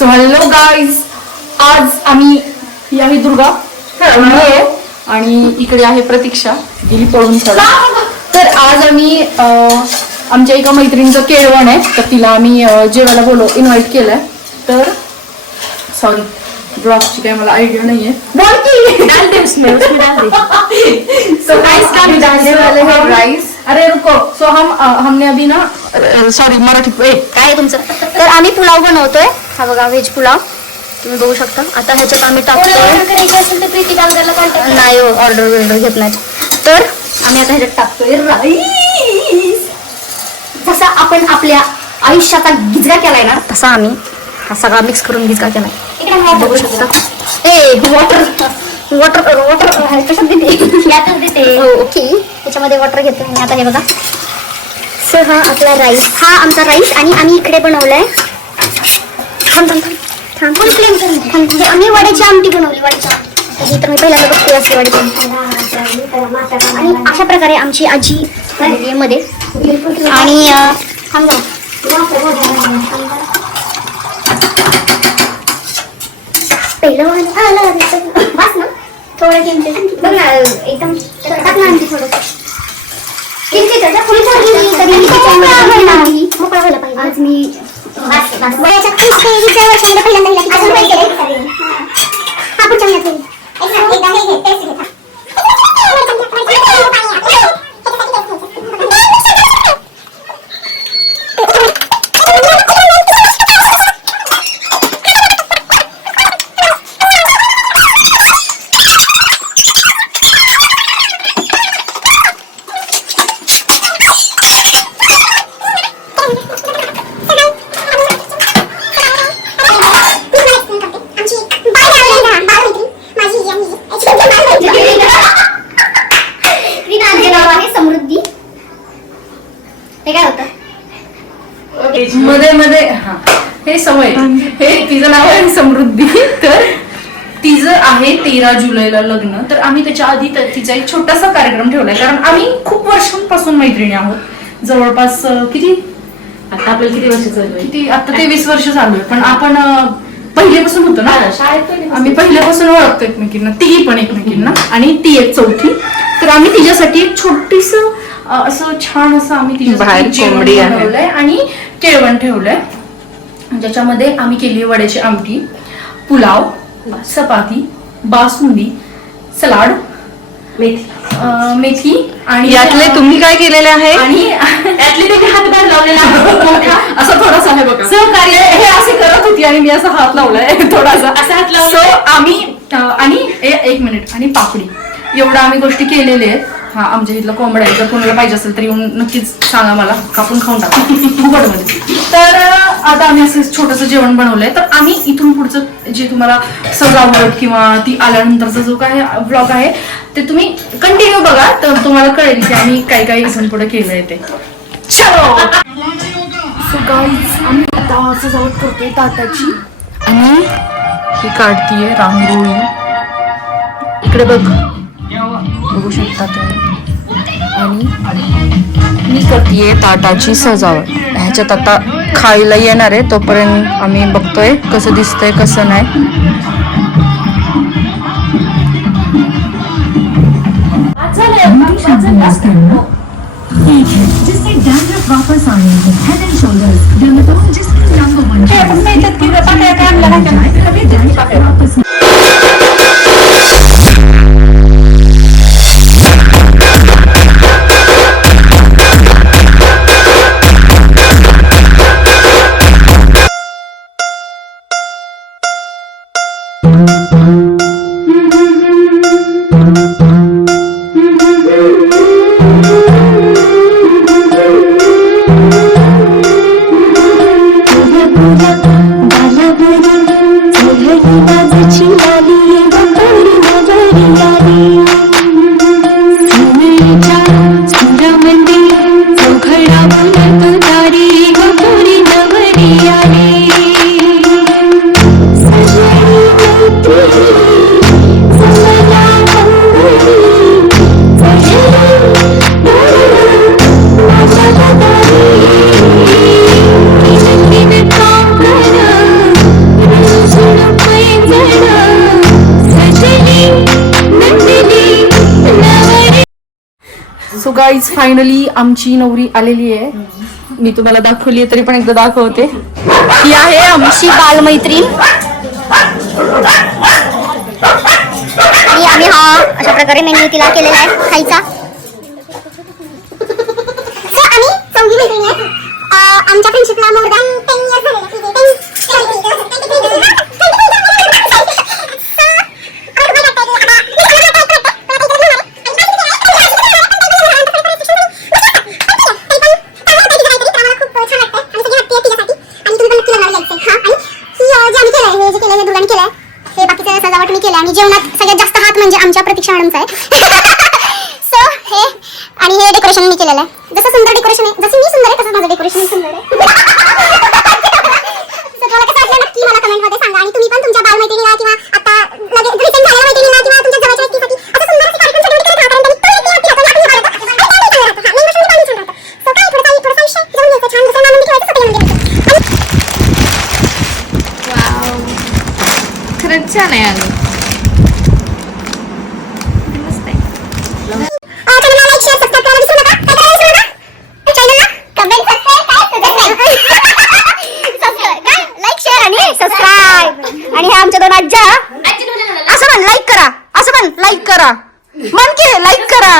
So hello guys, आज आम्ही ही आहे दुर्गा आहे आणि इकडे आहे प्रतीक्षा, गेली पळून सगळं. तर आज आम्ही आमच्या एका मैत्रिणीचं केळवण आहे, तर तिला आम्ही जेवायला इन्व्हाइट केलंय. तर सॉरी, ब्लॉगची काय मला आयडिया नाहीये. राइस. अरे रुको, सो हमने अभी ना सॉरी मराठी काय तुमचं. तर आम्ही पुलाव बनवतोय. हा बघा, व्हेज पुलाव तुम्ही बघू शकता. आता ह्याच्यात आम्ही टाकतोय, नाही ऑर्डर बिल्डर घेत नाही. तर आम्ही आता ह्याच्यात टाकतोय राईस. जसा आपण आपल्या आयुष्याचा गिजगा केलाय ना, तसा आम्ही हा सगळा मिक्स करून गिजगा केलाय. बघू शकता. वॉटर वॉटर वॉटर कशात देते. ओके, त्याच्यामध्ये वॉटर घेतो आणि आता हे बघा. सो हा आपला राईस, हा आमचा राईस. आणि आम्ही इकडे बनवलाय, आम्ही वड्याची आमटी बनवली. वड्याची आमटी तर मी पहिल्यांदा बघते असली वड्याची आमटी. आणि अशा प्रकारे आमची आजी मध्ये. आणि पहिलं बस ना थोडं किंचित बघ ना, एकदम टाक ना आणखी थोडं किंचित मोकळा व्हायला पाहिजे. आज मी वयाच्या मध्ये मध्ये हे सवय. हे तिचं नाव आहे समृद्धी. तर तिचं आहे 13 जुलैला लग्न. तर आम्ही त्याच्या आधी तिचा एक छोटासा कार्यक्रम ठेवलाय, कारण आम्ही खूप वर्षांपासून मैत्रिणी आहोत. जवळपास किती, आता आपल्याला किती वर्ष चालू आहे? किती, आता 23 वर्ष चालू आहे. पण आपण पहिल्यापासून होतो ना शाळेत, आम्ही पहिल्यापासून ओळखतो एकमेकींना, तिघी पण एकमेकींना. आणि ती एक चौथी. तर आम्ही तिच्यासाठी एक छोटीस असं छान असं आम्ही बाहेर कोंबडी बनवलंय आणि केळवण ठेवलंय, ज्याच्यामध्ये आम्ही केली वड्याची आमटी, पुलाव, चपाती, बासुंदी, सलाड, मेथी. आणि यातले तुम्ही काय केलेले आहे? आणि यातले तुम्ही हातभार लावलेला आहे असं थोडासा आहे बघा. सहकार्य हे असे करत होती आणि मी असा हात लावलाय थोडासा असा हात लावला. सो आम्ही आणि एक मिनिट आणि पापडी, एवढ्या आम्ही गोष्टी केलेल्या आहेत. हा आमच्या इथला कोंबडा आहे, जर कोणाला पाहिजे असेल तर येऊन नक्कीच सांगा, मला कापून खाऊन टाका फुकटमध्ये. तर आता आम्ही असं छोटंसं जेवण बनवलंय. तर आम्ही इथून पुढचं जे तुम्हाला सजावट किंवा ती आल्यानंतरचा जो काय ब्लॉग आहे ते तुम्ही कंटिन्यू बघा, तर तुम्हाला कळेल की आम्ही काय काय इथून पुढे केलंय ते. चलो सो गाईज, आम्ही आता सजावट करतोय ताटाची आणि ही काढतीये रांगोळी. इकडे बघू शकता तुम्ही. आणि मी करतीये ताटाची सजावट. ह्याच्यात आता खायला येणार आहे, तोपर्यंत आम्ही बघतोय कसं दिसतंय कसं नाही. जिससे डैंड्रफ वापस आने को हेड एंड शोल्डर्स डर्मेटोलॉजिस्ट के नंबर 1 वापस सो गाईज फायनली आमची नवरी आलेली आहे. मी तुम्हाला दाखवली तरी पण एकदा दाखवते. ही आहे आमची बालमैत्रीण. आणि आम्ही हा अशा प्रकारे मेन्यू तिला केलेला आहे खायचा. So, आम्ही चौघी मैत्रिणी आहेत. आमच्या फ्रेंडशिपला मोर दॅन 10 इयर्स आणि जेवणात सगळ्यात जास्त हात म्हणजे आमच्या प्रतीक्षा मॅडमचा आहे. सो हे आणि हे डेकोरेशन मी केलेलं आहे. जसं सुंदर डेकोरेशन आहे, जसं मी सुंदर आहे तसं माझं डेकोरेशन सुंदर आहे. So, तुम्हाला कसं वाटलं नक्की मला कमेंट मध्ये सांगा. आणि तुम्ही पण तुमच्या बालमैत्रिणीला किंवा आता लगेच रिसेंट झालेल्या मैत्रिणीला किंवा तुमच्या जवळच्या व्यक्तीसाठी असं सुंदर असे कार्यक्रम सगळे करत राहा. कारण त्यांनी तो व्यक्ती आपली हाताने आपण निभावतो. आणि त्यामुळे छान राहतं. मेन गोष्ट म्हणजे पाणी छान राहतं. So, काय थोडासा विषय घेऊन घ्यायचा छान दुसऱ्या आनंदी ठेवायचं सगळे म्हणजे खरंच छान आहे अगं. आणि हे आमच्या दोन आज्या. असं म्हण लाईक करा, असं म्हण लाईक करा, म्हण की लाईक करा.